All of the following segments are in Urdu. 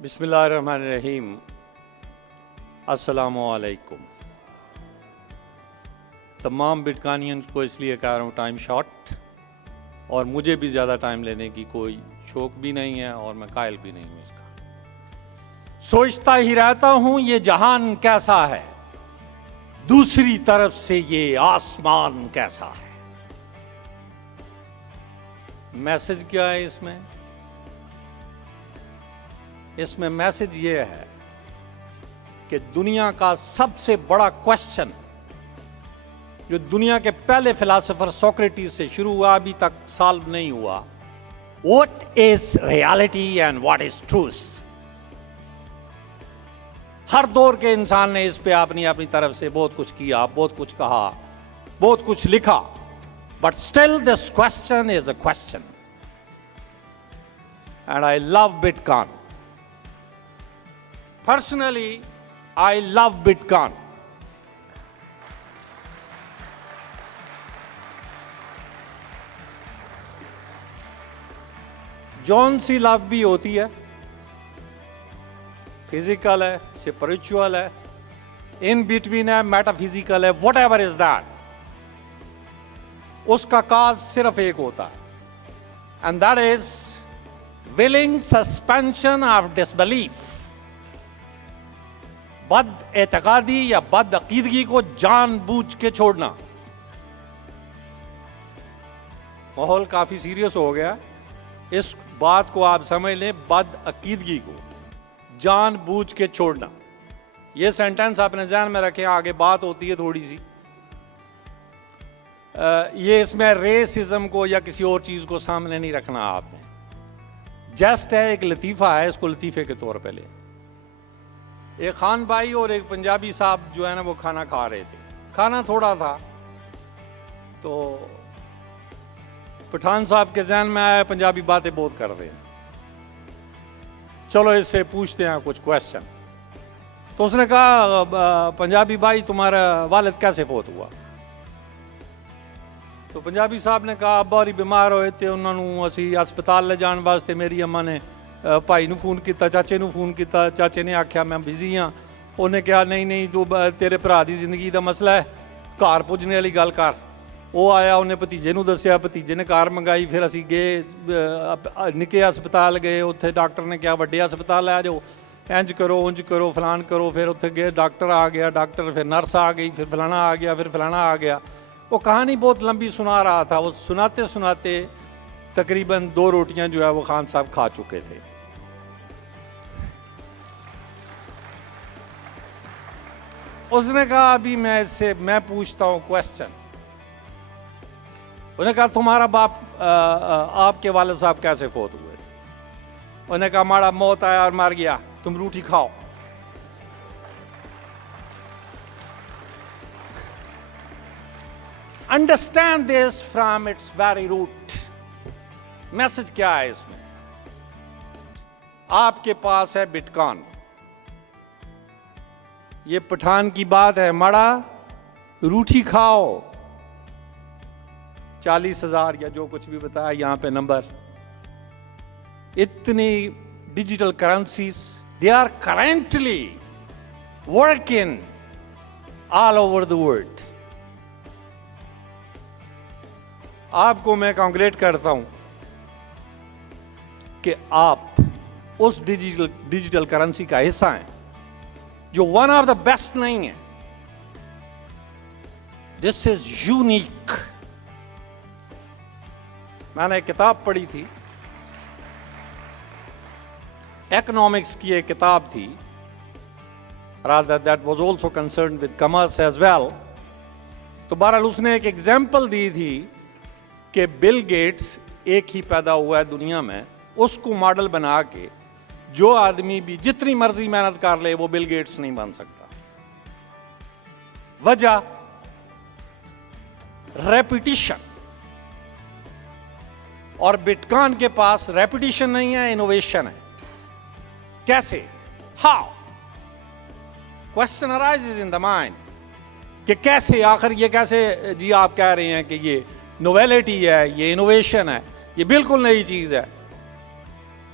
بسم اللہ الرحمن الرحیم. السلام علیکم. تمام بٹکانینز کو اس لیے کہہ رہا ہوں ٹائم شارٹ، اور مجھے بھی زیادہ ٹائم لینے کی کوئی شوق بھی نہیں ہے اور میں قائل بھی نہیں ہوں اس کا. سوچتا ہی رہتا ہوں یہ جہان کیسا ہے، دوسری طرف سے یہ آسمان کیسا ہے. میسج کیا ہے اس میں میسج یہ ہے کہ دنیا کا سب سے بڑا کوشچن جو دنیا کے پہلے فلاسفر سوکریٹس سے شروع ہوا ابھی تک سالو نہیں ہوا، what is reality and what is truth. ہر دور کے انسان نے اس پہ اپنی طرف سے بہت کچھ کیا، بہت کچھ کہا، بہت کچھ لکھا، but still this question is a question. And I love Bitcoin. Personally, I love Bitcoin. جون سی لو بھی ہوتی ہے، فزیکل ہے، اسپرچوئل ہے، ان بٹوین ہے، میٹا فزیکل ہے، واٹ ایور از دیٹ. اس کا کاز صرف ایک ہوتا ہے، and that is willing suspension of disbelief. بد اعتقادی یا بد عقیدگی کو جان بوجھ کے چھوڑنا. ماحول کافی سیریس ہو گیا، اس بات کو آپ سمجھ لیں، بد عقیدگی کو جان بوجھ کے چھوڑنا. یہ سینٹنس اپنے ذہن میں رکھیں، آگے بات ہوتی ہے تھوڑی سی. یہ اس میں ریسزم کو یا کسی اور چیز کو سامنے نہیں رکھنا. آپ نے جسٹ ہے، ایک لطیفہ ہے، اس کو لطیفے کے طور پہ لیں. ایک خان بھائی اور ایک پنجابی صاحب جو ہے نا وہ کھانا کھا رہے تھے. کھانا تھوڑا تھا تو پٹھان صاحب کے ذہن میں آیا پنجابی باتیں بہت کر رہے ہیں، چلو اس سے پوچھتے ہیں کچھ کویسچن. تو اس نے کہا پنجابی بھائی تمہارا والد کیسے فوت ہوا؟ تو پنجابی صاحب نے کہا ابا ہوری بیمار ہوئے تھے، انہوں نے اسی ہسپتال لے جان واسطے میری اماں نے بھائی نو فون کیتا، چاچے نو فون کیتا. چاچے نے آکھیا میں بزی ہاں. انہیں کہا نہیں تو تیرے بھرا دی زندگی دا مسئلہ ہے، گھر پجنے والی گل کر. وہ آیا، انہیں بھتیجے نو دسیا، بھتیجے نے کار منگائی. پھر اسی گئے نکے ہسپتال گئے، اتنے ڈاکٹر نے کہا وڈے ہسپتال لے جاؤ، انج کرو انج کرو فلان کرو. پھر اتنے گئے، ڈاکٹر آ گیا، ڈاکٹر پھر نرس آ گئی، پھر فلانا آ گیا، پھر فلانا آ گیا. وہ کہانی بہت لمبی سنا رہا تھا. وہ سناتے سناتے تقریباً 2 روٹیاں جو ہے وہ خان صاحب کھا چکے تھے. اس نے کہا ابھی میں پوچھتا ہوں کویسچن. انہوں نے کہا تمہارا باپ آپ کے والد صاحب کیسے فوت ہوئے؟ انہوں نے کہا ماڑا موت آیا اور مار گیا، تم روٹی کھاؤ. Understand this from its very root. Message کیا ہے اس میں؟ آپ کے پاس ہے بٹکان. یہ پٹھان کی بات ہے، ماڑا روٹی کھاؤ. 40,000 یا جو کچھ بھی بتایا یہاں پہ نمبر. اتنی digital currencies they are currently working all over the world. آپ کو میں کانگریٹ کرتا ہوں کہ آپ اس ڈیجیٹل کرنسی کا حصہ ہیں جو ون آف دا بیسٹ نہیں ہے. دس از یونیک. میں نے ایک کتاب پڑھی تھی، اکنامکس کی ایک کتاب تھی، rather that was also concerned with commerce as well. تو بہرحال اس نے ایک ایگزامپل دی تھی کہ بل گیٹس ایک ہی پیدا ہوا ہے دنیا میں، اس کو ماڈل بنا کے جو آدمی بھی جتنی مرضی محنت کر لے وہ بل گیٹس نہیں بن سکتا. وجہ ریپیٹیشن. اور بٹکان کے پاس ریپیٹیشن نہیں ہے، انوویشن ہے. کیسے؟ How? Question arises in the mind کہ کیسے، آخر یہ کیسے جی آپ کہہ رہے ہیں کہ یہ نویلٹی ہے، یہ انوویشن ہے، یہ بالکل نئی چیز ہے.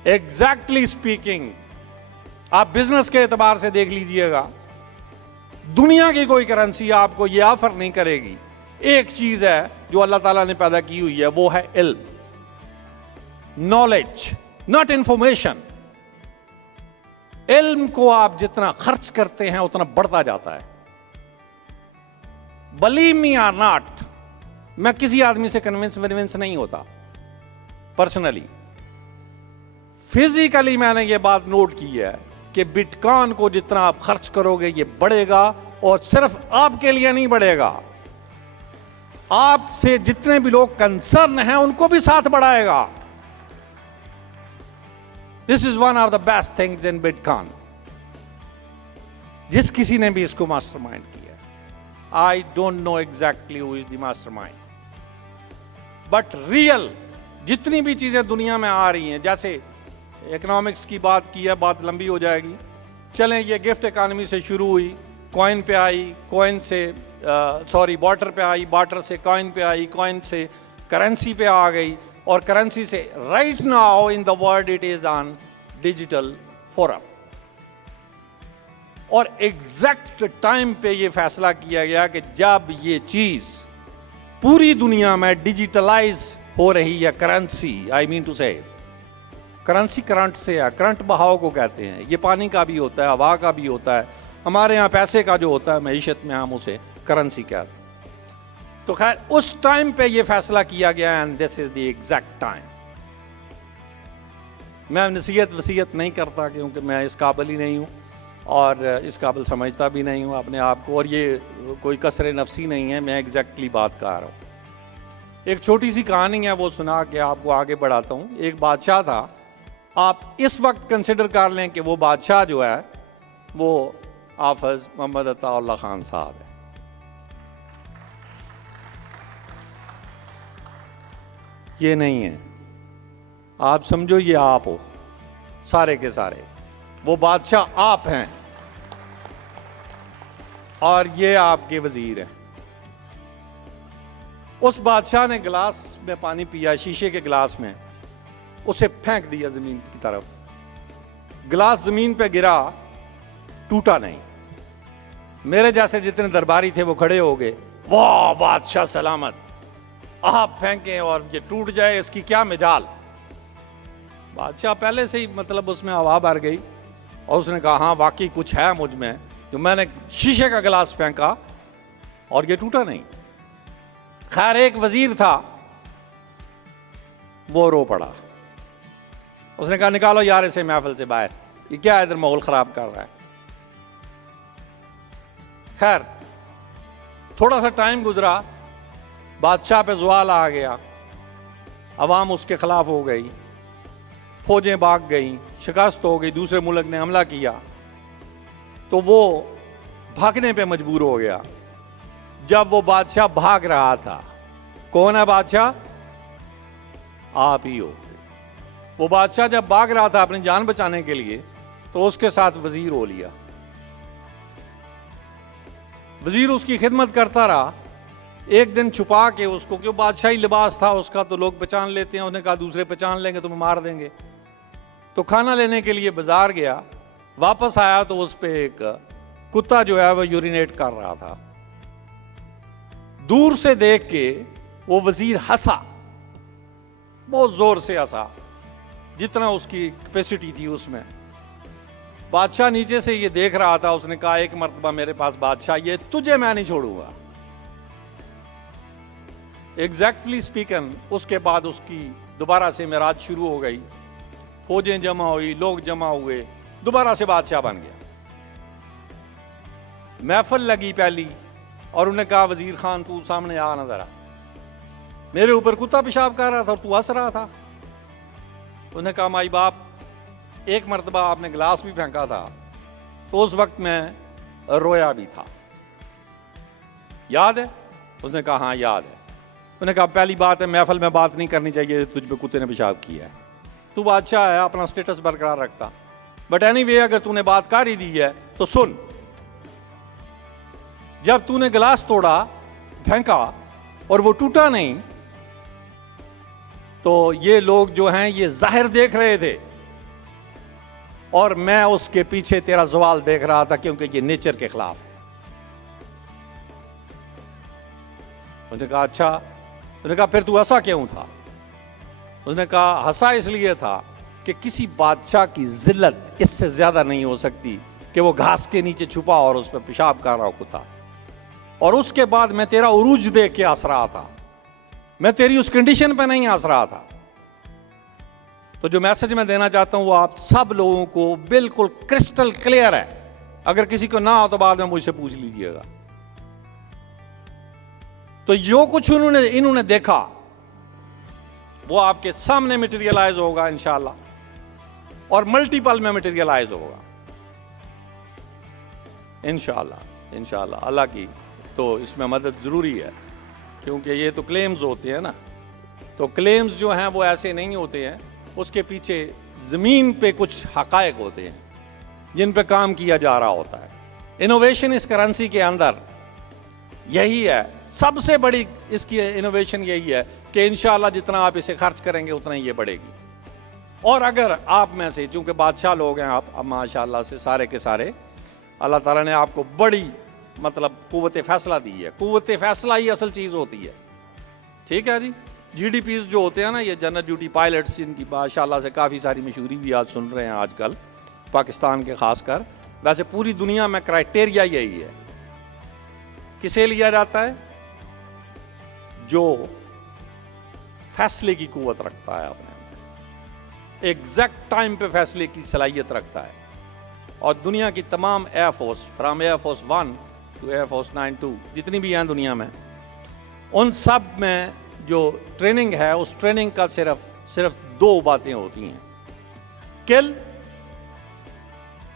ایگزیکٹلی اسپیکنگ آپ بزنس کے اعتبار سے دیکھ لیجئے گا، دنیا کی کوئی کرنسی آپ کو یہ آفر نہیں کرے گی. ایک چیز ہے جو اللہ تعالیٰ نے پیدا کی ہوئی ہے، وہ ہے علم، نالج، ناٹ انفارمیشن. علم کو آپ جتنا خرچ کرتے ہیں اتنا بڑھتا جاتا ہے. بلیو می آر ناٹ، میں کسی آدمی سے کنونس نہیں ہوتا پرسنلی. فزیکلی میں نے یہ بات نوٹ کی ہے کہ بٹ کوائن کو جتنا آپ خرچ کرو گے یہ بڑھے گا، اور صرف آپ کے لیے نہیں بڑھے گا، آپ سے جتنے بھی لوگ کنسرن ہیں ان کو بھی ساتھ بڑھائے گا. This is one of the best things in Bitcoin. جس کسی نے بھی اس کو ماسٹر مائنڈ کیا، I don't know exactly who is the mastermind but, بٹ ریئل جتنی بھی چیزیں دنیا میں آ رہی ہیں، جیسے اکنامکس کی بات کی ہے، بات لمبی ہو جائے گی. چلیں، یہ گفٹ اکانومی سے شروع ہوئی، کوائن پہ آئی، کوائن سے بارٹر پہ آئی، بارٹر سے کوائن پہ آئی، کوائن سے کرنسی پہ آ گئی، اور کرنسی سے right now in the world it is on digital forum. اور ایگزیکٹ ٹائم پہ یہ فیصلہ کیا گیا کہ جب یہ چیز پوری دنیا میں ڈیجیٹلائز ہو رہی ہے، کرنسی، آئی مین ٹو سے کرنسی کرنٹ سے ہے، کرنٹ بہاؤ کو کہتے ہیں. یہ پانی کا بھی ہوتا ہے، ہوا کا بھی ہوتا ہے، ہمارے ہاں پیسے کا جو ہوتا ہے معیشت میں ہم اسے کرنسی کہتے ہیں. تو خیر اس ٹائم پہ یہ فیصلہ کیا گیا، and this is the exact time. میں نصیحت وصیت نہیں کرتا کیونکہ میں اس قابل ہی نہیں ہوں اور اس قابل سمجھتا بھی نہیں ہوں اپنے آپ کو، اور یہ کوئی کثر نفسی نہیں ہے، میں ایگزیکٹلی بات کر رہا ہوں. ایک چھوٹی سی کہانی ہے، وہ سنا کے آپ کو آگے بڑھاتا ہوں. ایک بادشاہ تھا. آپ اس وقت کنسیڈر کر لیں کہ وہ بادشاہ جو ہے وہ حافظ محمد عطا اللہ خان صاحب ہے. یہ نہیں ہے، آپ سمجھو یہ آپ ہو، سارے کے سارے. وہ بادشاہ آپ ہیں اور یہ آپ کے وزیر ہیں. اس بادشاہ نے گلاس میں پانی پیا، شیشے کے گلاس میں، اسے پھینک دیا زمین کی طرف. گلاس زمین پہ گرا، ٹوٹا نہیں. میرے جیسے جتنے درباری تھے وہ کھڑے ہو گئے، واہ بادشاہ سلامت، آپ پھینکیں اور یہ ٹوٹ جائے، اس کی کیا مجال. بادشاہ پہلے سے ہی مطلب اس میں ہوا بھر گئی، اور اس نے کہا ہاں واقعی کچھ ہے مجھ میں، جو میں نے شیشے کا گلاس پھینکا اور یہ ٹوٹا نہیں. خیر ایک وزیر تھا، وہ رو پڑا. اس نے کہا نکالو یار اسے محفل سے باہر، یہ کیا ادھر ماحول خراب کر رہا ہے. خیر تھوڑا سا ٹائم گزرا، بادشاہ پہ زوال آ گیا، عوام اس کے خلاف ہو گئی، فوجیں بھاگ گئیں، شکست ہو گئی، دوسرے ملک نے حملہ کیا، تو وہ بھاگنے پہ مجبور ہو گیا. جب وہ بادشاہ بھاگ رہا تھا، کون ہے بادشاہ؟ آپ ہی ہو. وہ بادشاہ جب بھاگ رہا تھا اپنی جان بچانے کے لیے، تو اس کے ساتھ وزیر ہو لیا. وزیر اس کی خدمت کرتا رہا. ایک دن چھپا کے اس کو، کیوں بادشاہی لباس تھا اس کا تو لوگ پہچان لیتے ہیں، انہوں نے کہا دوسرے پہچان لیں گے تو مار دیں گے. تو کھانا لینے کے لیے بازار گیا، واپس آیا تو اس پہ ایک کتا جو ہے وہ یورینیٹ کر رہا تھا. دور سے دیکھ کے وہ وزیر ہنسا، بہت زور سے ہنسا، جتنا اس کی کیپیسٹی تھی اس میں. بادشاہ نیچے سے یہ دیکھ رہا تھا. اس نے کہا ایک مرتبہ میرے پاس بادشاہ، یہ تجھے میں نہیں چھوڑوں گا. ایگزیکٹلی اسپیکن اس کے بعد اس کی دوبارہ سے معراج شروع ہو گئی، فوجیں جمع ہوئی، لوگ جمع ہوئے، دوبارہ سے بادشاہ بن گیا. محفل لگی پہلی، اور انہوں نے کہا وزیر خان تو سامنے آ نہ ذرا، میرے اوپر کتا پیشاب کر رہا تھا اور تو ہنس رہا تھا. انہوں نے کہا مائی باپ، ایک مرتبہ آپ نے گلاس بھی پھینکا تھا تو اس وقت میں رویا بھی تھا، یاد ہے؟ اس نے کہا ہاں یاد ہے. انہوں نے کہا پہلی بات ہے محفل میں بات نہیں کرنی چاہیے تجھ پہ کتے نے پیشاب کیا ہے، تو بادشاہ ہے اپنا سٹیٹس برقرار رکھتا. بٹ اینی وے اگر تو نے بات کر ہی دی ہے تو سن، جب تو نے گلاس توڑا، پھینکا اور وہ ٹوٹا نہیں، تو یہ لوگ جو ہیں یہ ظاہر دیکھ رہے تھے اور میں اس کے پیچھے تیرا زوال دیکھ رہا تھا کیونکہ یہ نیچر کے خلاف ہے. اس نے کہا اچھا. اس نے کہا پھر تو ہنسا کیوں تھا؟ اس نے کہا ہنسا اس لیے تھا کہ کسی بادشاہ کی ذلت اس سے زیادہ نہیں ہو سکتی کہ وہ گھاس کے نیچے چھپا اور اس پہ پیشاب کر رہا کتا. اور اس کے بعد میں تیرا عروج دیکھ کے ہنس رہا تھا, میں تیری اس کنڈیشن پہ نہیں ہنس رہا تھا. تو جو میسج میں دینا چاہتا ہوں وہ آپ سب لوگوں کو بالکل کرسٹل کلیئر ہے. اگر کسی کو نہ ہو تو بعد میں مجھ سے پوچھ لیجئے گا. تو جو کچھ انہوں نے دیکھا وہ آپ کے سامنے مٹیریلائز ہوگا انشاءاللہ, اور ملٹیپل میں مٹیریلائز ہوگا انشاءاللہ. اللہ کی تو اس میں مدد ضروری ہے, کیونکہ یہ تو کلیمز ہوتے ہیں نا. تو کلیمز جو ہیں وہ ایسے نہیں ہوتے ہیں, اس کے پیچھے زمین پہ کچھ حقائق ہوتے ہیں جن پہ کام کیا جا رہا ہوتا ہے. انوویشن اس کرنسی کے اندر یہی ہے, سب سے بڑی اس کی انوویشن یہی ہے کہ انشاءاللہ جتنا آپ اسے خرچ کریں گے اتنا ہی یہ بڑھے گی. اور اگر آپ میں سے, چونکہ بادشاہ لوگ ہیں آپ ماشاءاللہ سے سارے کے سارے, اللہ تعالیٰ نے آپ کو بڑی مطلب قوت فیصلہ دی ہے. قوت فیصلہ ہی اصل چیز ہوتی ہے, ٹھیک ہے جی. جی ڈی پیز جو ہوتے ہیں نا, یہ جنرل ڈیوٹی پائلٹس, جن کی ماشاءاللہ سے کافی ساری مشہوری بھی آج سن رہے ہیں آج کل پاکستان کے خاص کر. ویسے پوری دنیا میں کرائٹیریا یہی ہے. کسے لیا جاتا ہے؟ جو فیصلے کی قوت رکھتا ہے, اپنے ایگزیکٹ ٹائم پہ فیصلے کی صلاحیت رکھتا ہے. اور دنیا کی تمام air force, from air force 1 to air force 9-2 جتنی بھی ہیں دنیا میں, ان سب میں جو ٹریننگ ہے اس ٹریننگ کا صرف 2 باتیں ہوتی ہیں. کل,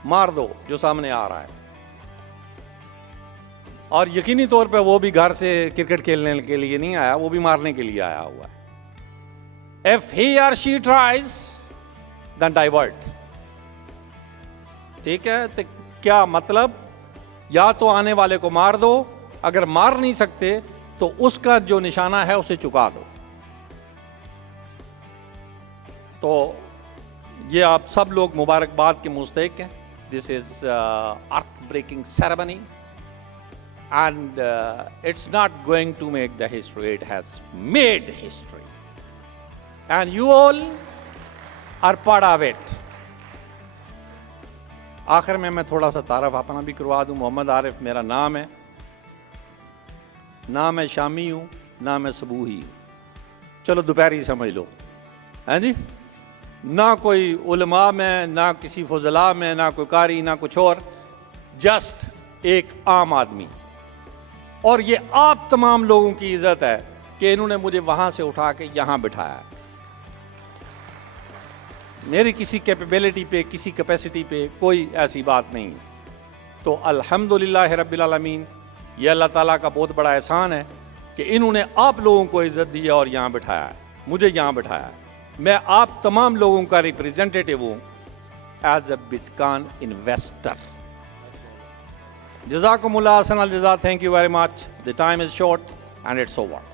مار دو جو سامنے آ رہا ہے. اور یقینی طور پہ وہ بھی گھر سے کرکٹ کھیلنے کے لیے نہیں آیا, وہ بھی مارنے کے لیے آیا ہوا ہے. If he or she tries, then divert. ٹھیک ہے, تو کیا مطلب, یا تو آنے والے کو مار دو, اگر مار نہیں سکتے تو اس کا جو نشانہ ہے اسے چکا دو. تو یہ آپ سب لوگ مبارکباد کے مستحق ہیں. This is earth breaking ceremony, and it's not going to make the history, it has made history, and you all are part of it. آخر میں تھوڑا سا تعارف اپنا بھی کروا دوں. محمد عارف میرا نام ہے, نہ میں شامی ہوں نہ میں صبوحی ہوں, چلو دوپہری سمجھ لو, ہیں جی. نہ کوئی علماء میں, نہ کسی فضلاء میں, نہ کوئی قاری, نہ کچھ اور, جسٹ ایک عام آدمی. اور یہ آپ تمام لوگوں کی عزت ہے کہ انہوں نے مجھے وہاں سے اٹھا کے یہاں بٹھایا. میری کسی کیپیبلٹی پہ, کسی کیپیسٹی پہ کوئی ایسی بات نہیں. تو الحمدللہ رب العالمین, یہ اللہ تعالیٰ کا بہت بڑا احسان ہے کہ انہوں نے آپ لوگوں کو عزت دی اور یہاں بٹھایا ہے, مجھے یہاں بٹھایا ہے. میں آپ تمام لوگوں کا ریپریزنٹیٹیو ہوں ایز اے بٹکان انویسٹر. جزاکم اللہ احسن الجزا. Thank you very much. The time is short and it's over.